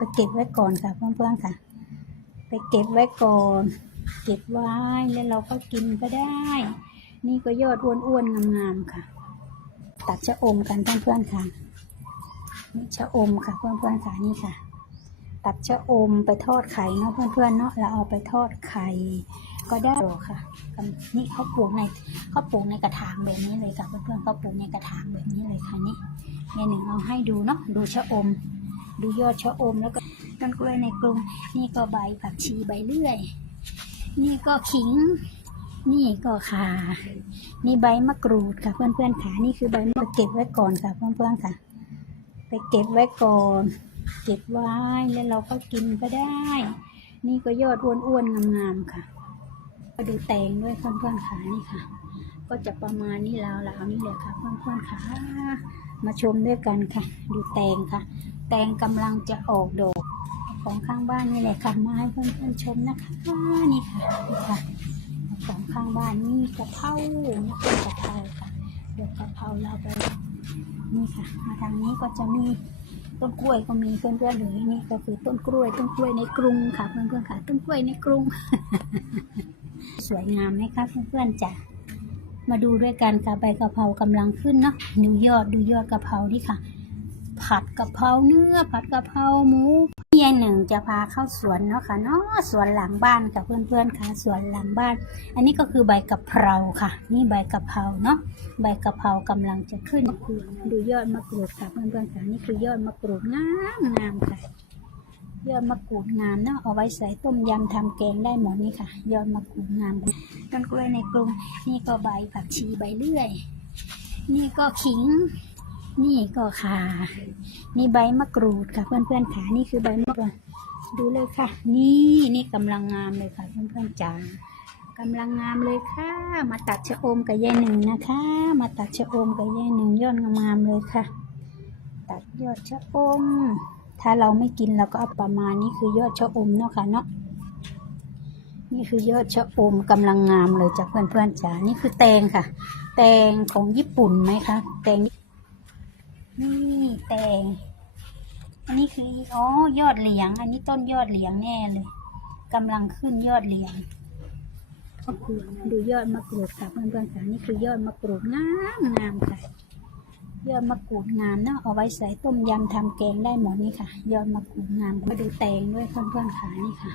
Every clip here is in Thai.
ไปเก็บไว้ก่อนค่ะเพื่อนๆค่ะ ไปเก็บไว้ก่อน เก็บไว้แล้วเราก็กินก็ได้ นี่ก็ยอดอ้วนๆงามๆค่ะ ตัดชะอมกันเพื่อนๆค่ะนี่ชะอมค่ะเพื่อนๆค่ะนี่ค่ะ ตัดชะอมไปทอดไข่เนาะเพื่อนๆเนาะเราเอาไปทอดไข่ก็ได้ค่ะ นี่เขาปลูกในเขาปลูกในกระถางแบบนี้เลยค่ะเพื่อนๆเขาปลูกในกระถางแบบนี้เลยค่ะนี่ยายหนึ่งเอาให้ดูเนาะดูชะอม ดูยอดชะอมแล้วก็ต้นกล้วยในกรงนี่ก็ใบผักชีใบเลื่อย นี่ก็ขิง นี่ก็ข่านี่ใบมะกรูดค่ะเพื่อนๆค่ะนี่คือใบมะเก็บไว้ก่อนค่ะเพื่อนๆค่ะ ไปเก็บไว้ก่อน เก็บไว้แล้วเราก็กินก็ได้ นี่ก็ยอดอ้วนๆงามๆค่ะก็ดูแตงด้วยเพื่อนๆค่ะนี่ค่ะ ก็จะประมาณนี้แล้วๆนี่เลยค่ะเพื่อนๆค่ะมาชมด้วยกันค่ะ ดูแตงค่ะ แตงกำลังจะออกดอกของข้างบ้านนี่แหละค่ะมาให้เพื่อนๆชมนะคะนี่ค่ะนี่ค่ะของข้างบ้านนี่กะเพรานี่คือกะเพราค่ะเดี๋ยวกะเพราเราไปนี่ค่ะ มาทางนี้ก็จะมีต้นกล้วยก็มีเพื่อนๆหรือนี่ก็คือต้นกล้วยต้นกล้วยในกรุงค่ะเพื่อนๆค่ะ ต้นกล้วยในกรุง สวยงามไหมคะเพื่อนๆจ้ะมาดูด้วยกันค่ะใบกะเพรากำลังขึ้นเนาะดูยอดดูยอดกะเพรานี่ค่ะ ผัดกะเพราเนื้อ ผัดกะเพราหมูพี่ยายหนึ่งจะพาเข้าสวนเนาะค่ะเนาะสวนหลังบ้านกับเพื่อนๆค่ะสวนหลังบ้าน อันนี้ก็คือใบกะเพราค่ะ นี่ใบกะเพราเนาะใบกะเพรากำลังจะขึ้นดูยอดมะกรูดค่ะเพื่อนๆค่ะนี่คือยอดมะกรูดงามงามค่ะยอดมะกรูดงามเนาะเอาไว้ใส่ต้มยำทำแกงได้หมดนี่ค่ะ ยอดมะกรูดงามต้นกล้วยในกรุงนี่ก็ใบผักชีใบเลื่อย นี่ก็ขิง นี่ก็ข่านี่ใบมะกรูดค่ะ เพื่อนๆค่ะ นี่คือใบมะกรูด ดูเลยค่ะ นี่นี่กำลังงามเลยค่ะ เพื่อนๆจ๋ากำลังงามเลยค่ะ มาตัดชะอมกับยายหนึ่งนะคะ มาตัดชะอมกับยายหนึ่งยอดงามเลยค่ะ ตัดยอดชะอม ถ้าเราไม่กินเราก็เอาประมาณนี้คือยอดชะอมเนาะค่ะเนาะนี่คือยอดชะอมกำลังงามเลยจากเพื่อนๆจ๋านี่คือแตงค่ะ แตงของญี่ปุ่นไหมคะ แตง นี่แตงอันนี้คืออ๋อยอดเหลียง อันนี้ต้นยอดเหลียงแน่เลยกำลังขึ้นยอดเหลียงก็คือดูยอดมะกรูดค่ะเพื่อนๆค่ะนี่คือยอดมะกรูดงามงามค่ะ ยอดมะกรูดงามเนาะเอาไว้ใส่ต้มยำทำแกงได้หมดนี่ค่ะ ยอดมะกรูดงามมาดูแตงด้วยเพื่อนๆค่ะนี่ค่ะ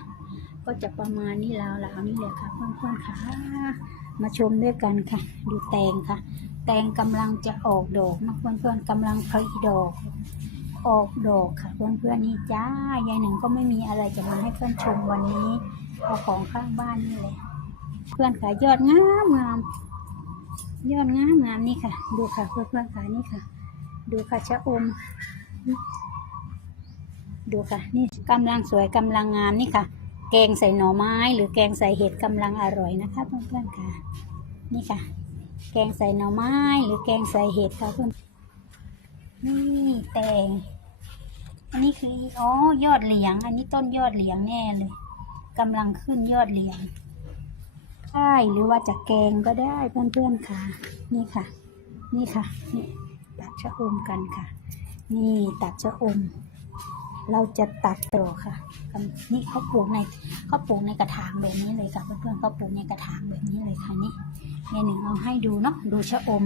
ก็จะประมาณนี้แล้วๆนี่เลยค่ะเพื่อนๆค่ะ มาชมด้วยกันค่ะ ดูแตงค่ะ แตงกำลังจะออกดอกนะเพื่อนๆกำลังผลิดอก ออกดอกค่ะ เพื่อนๆนี่จ้ายายหนึ่งก็ไม่มีอะไรจะมาให้เพื่อนชมวันนี้เอาของข้างบ้านนี่เลยเพื่อนขายยอดงามงามยอดงามงามนี่ค่ะ ดูค่ะ เพื่อนๆขายนี่ค่ะ ดูค่ะชะอม ดูค่ะ นี่กำลังสวยกำลังงามนี่ค่ะ แกงใส่หน่อไม้ หรือแกงใส่เห็ดกำลังอร่อยนะคะ เพื่อนๆค่ะ นี่ค่ะ แกงใส่หน่อไม้หรือแกงใส่เห็ดค่ะเพื่อนนี่แตงอันนี้คืออ๋อยอดเหลียง อันนี้ต้นยอดเหลียงแน่เลยกำลังขึ้นยอดเหลียงได้หรือว่าจะแกงก็ได้เพื่อนๆค่ะ นี่ค่ะ นี่ค่ะนี่ตัดชะอมกันค่ะ นี่ตัดชะอม เราจะตัดต่อค่ะนี่เขาปลูกในเขาปลูกในกระถางแบบนี้เลยค่ะเพื่อนๆเขาปลูกในกระถางแบบนี้เลยค่ะนี่เนี่ยหนึ่งเอาให้ดูเนาะดูชะอม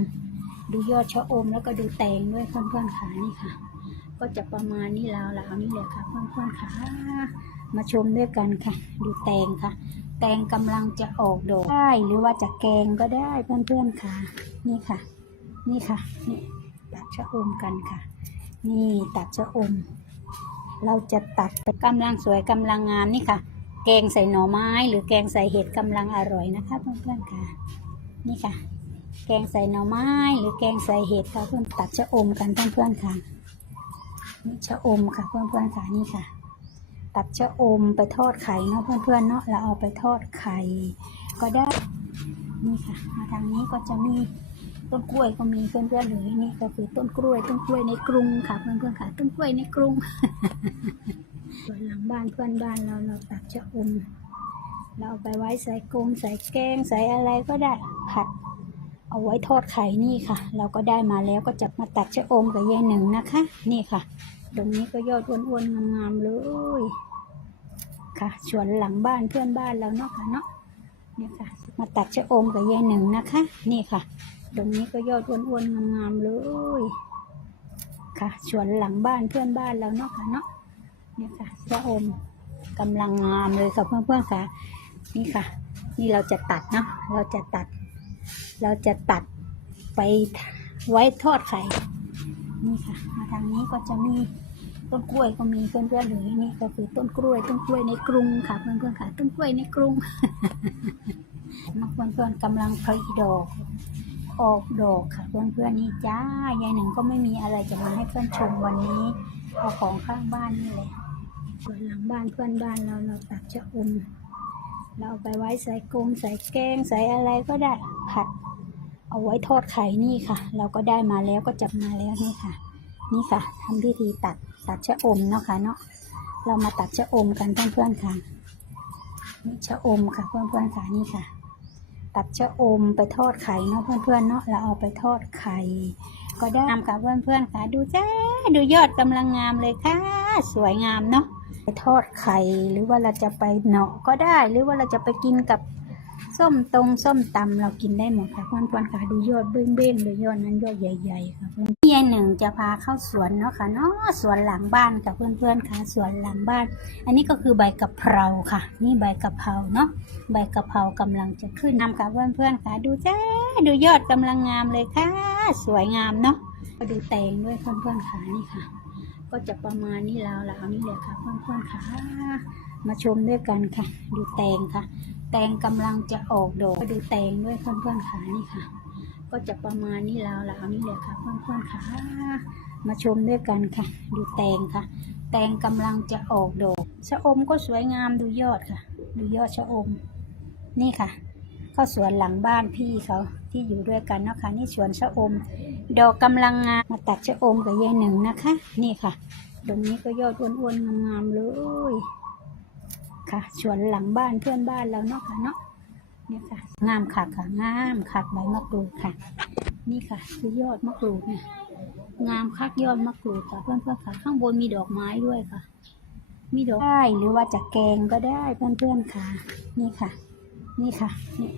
ดูยอดชะอมแล้วก็ดูแตงด้วยเพื่อนๆค่ะนี่ค่ะ ก็จะประมาณนี้แล้วๆนี่เลยค่ะเพื่อนๆค่ะมาชมด้วยกันค่ะ ดูแตงค่ะ แตงกำลังจะออกดอกได้หรือว่าจะแกงก็ได้เพื่อนๆค่ะ นี่ค่ะ นี่ค่ะนี่ตัดชะอมกันค่ะ นี่ตัดชะอม เราจะตัดกำลังสวยกำลังงามนี่ค่ะ แกงใส่หน่อไม้ หรือแกงใส่เห็ดกำลังอร่อยนะคะเพื่อนๆค่ะ นี่ค่ะ แกงใส่หน่อไม้ หรือแกงใส่เห็ดค่ะเพื่อนตัดชะอมกันเพื่อนๆค่ะนี่ชะอมค่ะเพื่อนๆค่ะนี่ค่ะ ตัดชะอมไปทอดไข่เนาะเพื่อนๆเนาะเราเอาไปทอดไข่ก็ได้นี่ค่ะ มาทางนี้ก็จะมี ต้นกล้วยก็มีเพื่อนๆหรือนี่ก็คือต้นกล้วย ต้นกล้วยในกรุงค่ะเพื่อนๆค่ะ ต้นกล้วยในกรุงส่วนหลังบ้านเพื่อนบ้านเราเราตัดชะอมเราเอาไปไว้ใส่กงใส่แกงใส่อะไรก็ได้ผัด เอาไว้ทอดไข่นี่ค่ะ เราก็ได้มาแล้วก็จะมาตัดชะอมกับยายหนึ่งนะคะ นี่ค่ะ ตรงนี้ก็ยอดอ้วนๆงามๆเลยค่ะสวนหลังบ้านเพื่อนบ้านเราเนาะค่ะเนาะเนี่ยค่ะ มาตัดชะอมกับยายหนึ่งนะคะ นี่ค่ะ ตรงนี้ก็ยอดอ้วนๆงามๆเลย ค่ะสวนหลังบ้านเพื่อนบ้านเราเนาะค่ะเนาะเนี่ยค่ะชะอมกำลังงามเลยค่ะเพื่อนๆค่ะ นี่ค่ะ นี่เราจะตัดเนาะเราจะตัด เราจะตัดไปไว้ทอดไข่นี่ค่ะมาทางนี้ก็จะมีต้นกล้วยก็มีเพื่อนๆเลยนี่ก็คือต้นกล้วยต้นกล้วยในกรุงค่ะ เพื่อนๆค่ะต้นกล้วยในกรุงมาเพื่อนๆกำลังผลิดอก ออกดอกค่ะเพื่อนๆนี่จ้ายายหนึ่งก็ไม่มีอะไรจะมาให้เพื่อนชมวันนี้เอาของข้างบ้านนี่แหละส่วนหลังบ้านเพื่อนบ้านเราเราตัดชะอมเราเอาไปไว้ใส่กงใส่แกงใส่อะไรก็ได้ผัด เอาไว้ทอดไข่นี่ค่ะ เราก็ได้มาแล้วก็จับมาแล้วนี่ค่ะ นี่ค่ะทำพิธีตัดตัดชะอมเนาะค่ะเนาะเรามาตัดชะอมกันเพื่อนๆค่ะนี่ชะอมค่ะเพื่อนๆค่ะนี่ค่ะ ตัดชะอมไปทอดไข่เนาะเพื่อนๆเนาะเราเอาไปทอดไข่ ก็ได้ทำกับเพื่อนๆค่ะ ดูจ้าดูยอดกำลังงามเลยค่ะ สวยงามเนาะไปทอดไข่หรือว่าเราจะไปเนาะก็ได้หรือว่าเราจะไปกินกับ ส้มตรงส้มตำเรากินได้หมดค่ะเพื่อนๆค่ะดูยอดเบ้งๆเลยยอดนั้นยอดใหญ่ๆค่ะเพื่อนพี่ยายหนึ่งจะพาเข้าสวนเนาะค่ะเนาะสวนหลังบ้านกับเพื่อนๆค่ะสวนหลังบ้าน อันนี้ก็คือใบกะเพราค่ะ นี่ใบกะเพราเนาะใบกะเพรากำลังจะขึ้นนำกับเพื่อนๆค่ะดูจ้าดูยอดกำลังงามเลยค่ะ สวยงามเนาะก็ดูแตงด้วยเพื่อนๆค่ะนี่ค่ะ ก็จะประมาณนี้ราวๆนี่เลยค่ะเพื่อนๆค่ะมาชมด้วยกันค่ะ ดูแตงค่ะ แตงกำลังจะออกดอกก็ดูแตงด้วยเพื่อนๆค่ะนี่ค่ะ ก็จะประมาณนี้ราวๆนี่เลยค่ะเพื่อนๆค่ะมาชมด้วยกันค่ะ ดูแตงค่ะ แตงกำลังจะออกดอกชะอมก็สวยงามดูยอดค่ะ ดูยอดชะอม นี่ค่ะเข้าสวนหลังบ้านพี่เขาที่อยู่ด้วยกันนะคะนี่สวนชะอม ดอกกำลังงามมาตัดชะอมกับยายหนึ่งนะคะ นี่ค่ะ ตรงนี้ก็ยอดอ้วนๆงามๆเลย ค่ะสวนหลังบ้านเพื่อนบ้านเราเนาะค่ะเนาะเนี่ยค่ะ งามค่ะค่ะงามค่ะใบมะกรูดค่ะ นี่ค่ะ คือยอดมะกรูดเนี่ยงามคักยอดมะกรูดค่ะเพื่อนๆค่ะ ข้างบนมีดอกไม้ด้วยค่ะ มีดอกได้หรือว่าจะแกงก็ได้เพื่อนๆค่ะ นี่ค่ะ นี่ค่ะนี่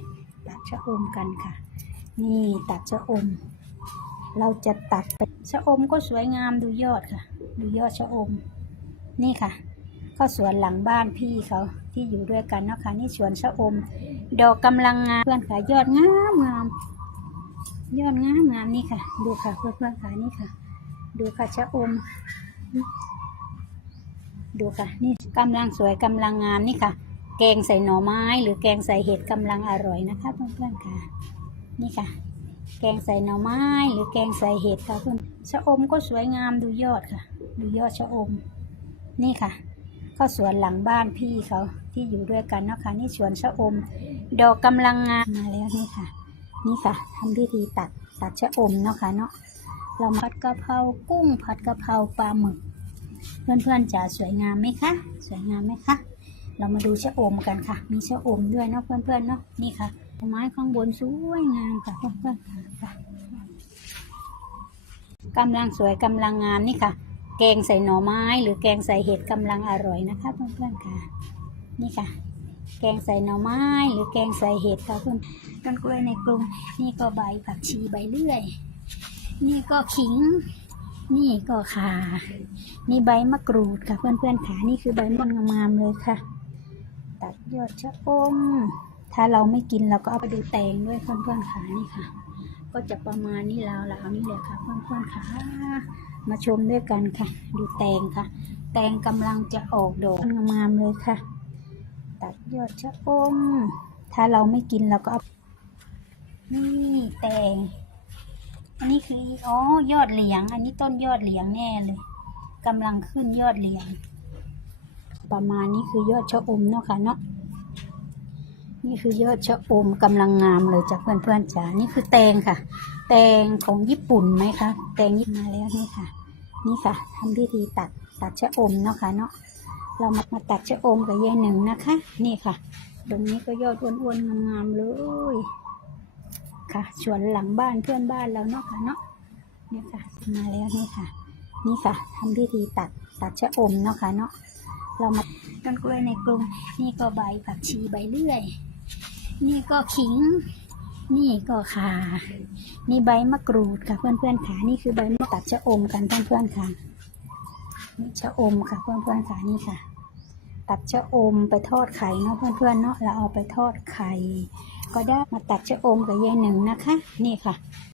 ตัดชะอมกันค่ะ นี่ตัดชะอม เราจะตัดไปชะอมก็สวยงามดูยอดค่ะ ดูยอดชะอม นี่ค่ะ เข้าสวนหลังบ้านพี่เขาที่อยู่ด้วยกันเนาะค่ะนี่สวนชะอม ดอกกำลังงามเพื่อนค่ะยอดงามงามยอดงามงามนี่ค่ะ ดูค่ะเพื่อนเพื่อนค่ะนี่ค่ะ ดูค่ะชะอม ดูค่ะ นี่กำลังสวยกำลังงามนี่ค่ะ แกงใส่หน่อไม้ หรือแกงใส่เห็ดกำลังอร่อยนะคะ เพื่อนๆค่ะ นี่ค่ะ แกงใส่หน่อไม้ หรือแกงใส่เห็ดค่ะเพื่อนชะอมก็สวยงามดูยอดค่ะ ดูยอดชะอม นี่ค่ะ เข้าสวนหลังบ้านพี่เขาที่อยู่ด้วยกันนะคะนี่สวนชะอม ดอกกำลังงามมาแล้วนี่ค่ะ นี่ค่ะทำพิธีตัดตัดชะอมเนาะค่ะเนาะเราผัดกะเพรากุ้งผัดกะเพราปลาหมึก เพื่อนๆจะสวยงามไหมคะสวยงามไหมคะเรามาดูชะอมกันค่ะ มีชะอมด้วยเนาะเพื่อนๆเนาะนี่ค่ะไม้ข้างบนสวยงามค่ะเพื่อนๆค่ะค่ะกำลังสวยกำลังงามนี่ค่ะ แกงใส่หน่อไม้ หรือแกงใส่เห็ดกำลังอร่อยนะคะเพื่อนๆค่ะ นี่ค่ะ แกงใส่หน่อไม้ หรือแกงใส่เห็ดค่ะเพื่อนต้นกล้วยในกรุงนี่ก็ใบผักชีใบเลื่อย นี่ก็ขิง นี่ก็ข่านี่ใบมะกรูดค่ะเพื่อนๆค่ะนี่คือใบม่อนงามๆเลยค่ะ ตัดยอดชะอมถ้าเราไม่กินเราก็เอาไปดูแตงด้วยเพื่อนๆค่ะนี่ค่ะ ก็จะประมาณนี้ราวๆนี่เลยค่ะเพื่อนๆค่ะ มาชมด้วยกันค่ะ ดูแตงค่ะ แตงกำลังจะออกดอกงามเลยค่ะ ตัดยอดชะอม ถ้าเราไม่กินเราก็นี่แตงอันนี้คืออ๋อยอดเหลียง อันนี้ต้นยอดเหลียงแน่เลยกำลังขึ้นยอดเหลียง ประมาณนี้คือยอดชะอมเนาะค่ะเนาะนี่คือยอดชะอมกำลังงามเลยจากเพื่อนๆจ๋านี่คือแตงค่ะแตงของญี่ปุ่นไหมคะ แตงญี่ปุ่นมาแล้วนี่ค่ะ นี่ค่ะทำพิธีตัดตัดชะอมเนาะค่ะเนาะ เรามามาตัดชะอมกับยายหนึ่งนะคะ นี่ค่ะ ตรงนี้ก็ยอดอ้วนๆงามๆเลยค่ะสวนหลังบ้านเพื่อนบ้านเราเนาะค่ะเนาะนี่ค่ะมาแล้วนี่ค่ะ นี่ค่ะทำพิธีตัดตัดชะอมเนาะค่ะเนาะเรามาต้นกล้วยในกรุงนี่ก็ใบผักชีใบเลื่อย นี่ก็ขิง นี่ก็ค่ะ นี่ใบมะกรูดค่ะเพื่อนๆค่ะ นี่คือใบมะตัดชะอมกันเพื่อนๆค่ะนี่ชะอมค่ะเพื่อนๆค่ะนี่ค่ะ ตัดชะอมไปทอดไข่เนาะเพื่อนๆเนาะเราเอาไปทอดไข่ ก็ได้มาตัดชะอมกับยายหนึ่งนะคะ นี่ค่ะ